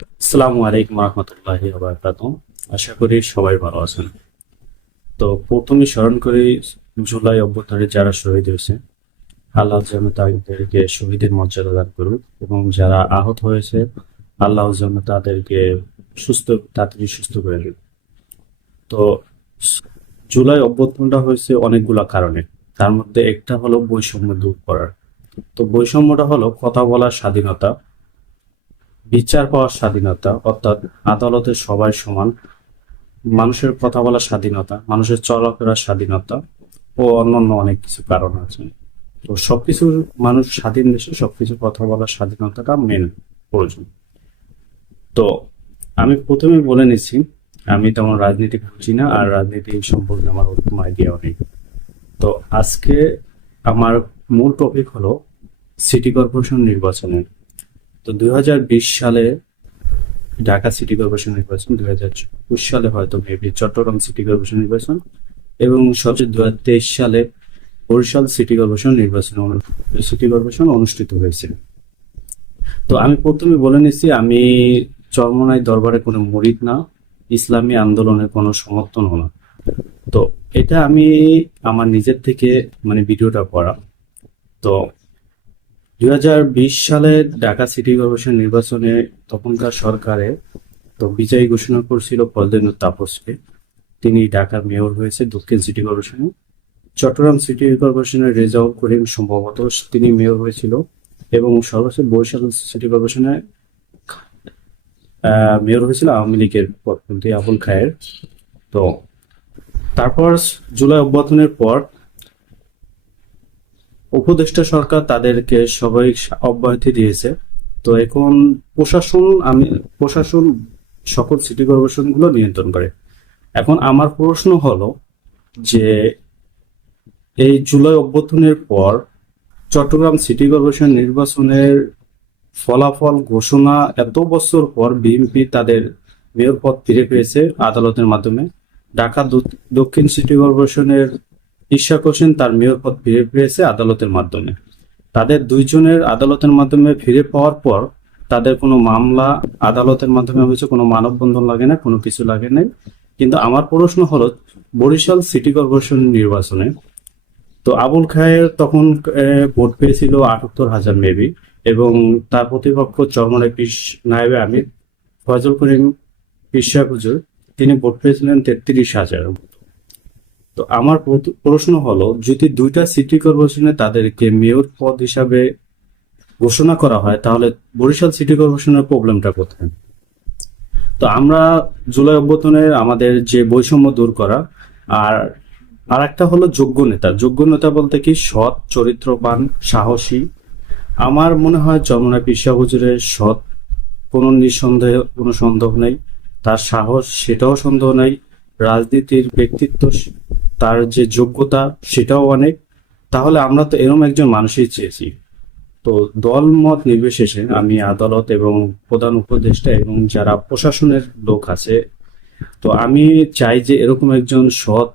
আসসালামু আলাইকুম রহমতুল্লাহি ওয়া বারাকাতুহু। আশা করি সবাই ভালো আছেন। তো প্রথমে স্মরণ করি জুলাই অভ্যুত্থানে যারা শহীদ হয়েছে, আল্লাহ যেন তাদেরকে শহীদের মর্যাদা দান করুক, এবং যারা আহত হয়েছে আল্লাহ যেন তাদেরকে সুস্থ তাড়াতাড়ি সুস্থ করে দিন। তো জুলাই অভ্যুত্থানটা হয়েছে অনেকগুলা কারণে, তার মধ্যে একটা হলো বৈষম্য দূর করার। তো বৈষম্যটা হলো কথা বলার স্বাধীনতা, বিচার পাওয়ার স্বাধীনতা, অর্থাৎ আদালতে সবাই সমান, মানুষের কথা বলার স্বাধীনতা, মানুষের চলাফেরার স্বাধীনতা ও অন্যান্য অনেক কিছু কারণ আছে। তো সবকিছু মানুষ স্বাধীন দেশে সবকিছু কথা বলার স্বাধীনতাটা মেন প্রয়োজন। তো আমি প্রথমে বলে নিচ্ছি, আমি তেমন রাজনীতি বুঝি না, আর রাজনীতি সম্পর্কে আমার ওরকম আইডিয়াও নেই। তো আজকে আমার মূল টপিক হলো সিটি কর্পোরেশন নির্বাচনের। তো 2020 সালে ঢাকা সিটি কর্পোরেশন নির্বাচন, 2021 সালে হয়তো মেবি চট্টগ্রাম সিটি কর্পোরেশন নির্বাচন, এবং সবচেয়ে 2023 সালে বরিশাল সিটি কর্পোরেশন অনুষ্ঠিত হয়েছে। তো আমি প্রথমে বলে নিচ্ছি, আমি চরমোনাই দরবারে কোনো মুরিদ না, ইসলামী আন্দোলনের কোনো সমর্থন না। তো এটা আমি আমার নিজের থেকে মানে ভিডিওটা করা। তো 2020 সালে ঢাকা সিটি কর্পোরেশন নির্বাচনে তখনকার সরকারে তো বিজয়ী ঘোষণা করছিল ফজলেনুর তাপসকে। তিনি ঢাকার মেয়র হয়েছে দক্ষিণ সিটি কর্পোরেশনে। চট্টগ্রাম সিটি কর্পোরেশনের রেজাউল করিম সম্ভবত তিনি মেয়র হয়েছিল, এবং সর্বশেষ বরিশাল সিটি কর্পোরেশনে মেয়র হয়েছিল আওয়ামী লীগের পথমন্ত্রী আবুল খায়ের। তো তারপর জুলাই অভ্যুত্থানের পর উপদেষ্টা সরকার তাদেরকে সবাই অব্যাহতি দিয়েছে। তো এখন প্রশাসন সকল সিটি কর্পোরেশন গুলো নিয়ন্ত্রণ করে। এখন আমার প্রশ্ন হলো যে এই জুলাই অভ্যুত্থানের পর চট্টগ্রাম সিটি কর্পোরেশন নির্বাচনের ফলাফল ঘোষণা এত বছর পর বিএনপি তাদের মেয়র পদ ফিরে পেয়েছে আদালতের মাধ্যমে। ঢাকা দক্ষিণ সিটি কর্পোরেশনের ইশাক হোসেন তার মেয়র পদ ফিরে পেয়েছে আদালতের মাধ্যমে। তাদের দুইজনের আদালতের মাধ্যমে ফিরে পাওয়ার পর তাদের কোনো মামলা আদালতের মাধ্যমে হয়েছে, কোনো মানববন্ধন লাগে না, কোনো কিছু লাগে নাই। কিন্তু আমার প্রশ্ন হলো বরিশাল সিটি কর্পোরেশন নির্বাচনে তো আবুল খায়ের তখন ভোট পেয়েছিল 78,000 মেবি, এবং তার প্রতিপক্ষ চরমনাই নায়েবে আমির ফয়জুল করিম বিশ্বাস হুজুর, তিনি ভোট পেয়েছিলেন 33,000। তো আমার প্রশ্ন হলো, যদি দুইটা সিটি কর্পোরেশনে তাদেরকে মেয়র পদ হিসাবে ঘোষণা করা হয়, তাহলে বরিশাল সিটি কর্পোরেশনের প্রবলেমটা কোথায়? তো আমরা জুলাই অভ্যুত্থানের আমাদের যে বৈষম্য দূর করা, আর আর একটা হলো যোগ্য নেতা। যোগ্য নেতা বলতে কি, সৎ, চরিত্রবান, সাহসী। আমার মনে হয় চরমনাই পিসা হুজুরের সৎ, কোনো নিঃসন্দেহ, কোনো সন্দেহ নেই। তার সাহস, সেটাও সন্দেহ নেই। রাজনীতির ব্যক্তিত্ব, তার যে যোগ্যতা, সেটাও অনেক। তাহলে আমরা তো এরকম একজন মানুষই চেয়েছি। তো দল মত নির্বিশেষে আমি আদালত এবং প্রধান উপদেষ্টা এবং যারা প্রশাসনের লোক আছে, তো আমি চাই যে এরকম একজন সৎ,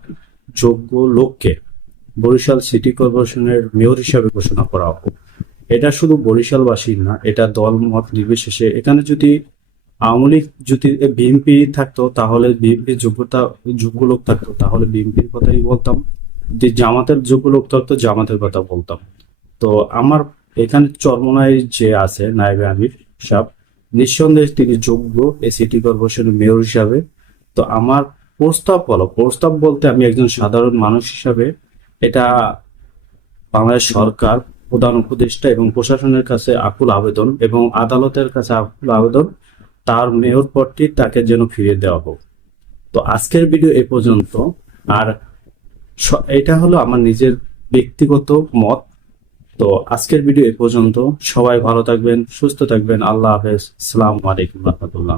যোগ্য লোককে বরিশাল সিটি কর্পোরেশনের মেয়র হিসাবে ঘোষণা করা হোক। এটা শুধু বরিশালবাসীর না, এটা দল মত নির্বিশেষে। এখানে যদি আওয়ামী লীগ, যদি বিএনপি থাকতো তাহলে বিএনপির যোগ্য লোক থাকতো তাহলে বিএনপির কথাই বলতাম, যে জামাতের যোগ্য লোক থাকতো জামাতের কথা বলতাম। তো আমার এখানে চরমোনাই যে আছে নায়েবে আমির সাহেব, নিঃসন্দেহে তিনি যোগ্য এই সিটি কর্পোরেশনের মেয়র হিসাবে। তো আমার প্রস্তাব বলতে আমি একজন সাধারণ মানুষ হিসাবে এটা বাংলাদেশ সরকার, প্রধান উপদেষ্টা এবং প্রশাসনের কাছে আকুল আবেদন, এবং আদালতের কাছে আকুল আবেদন, তার মেয়র পদটি তাকে যেন ফিরিয়ে দেওয়া হোক। তো আজকের ভিডিও এ পর্যন্ত। আর এটা হলো আমার নিজের ব্যক্তিগত মত। তো আজকের ভিডিও এ পর্যন্ত। সবাই ভালো থাকবেন, সুস্থ থাকবেন। আল্লাহ হাফেজ। আসসালামু আলাইকুম রহমতুল্লাহ।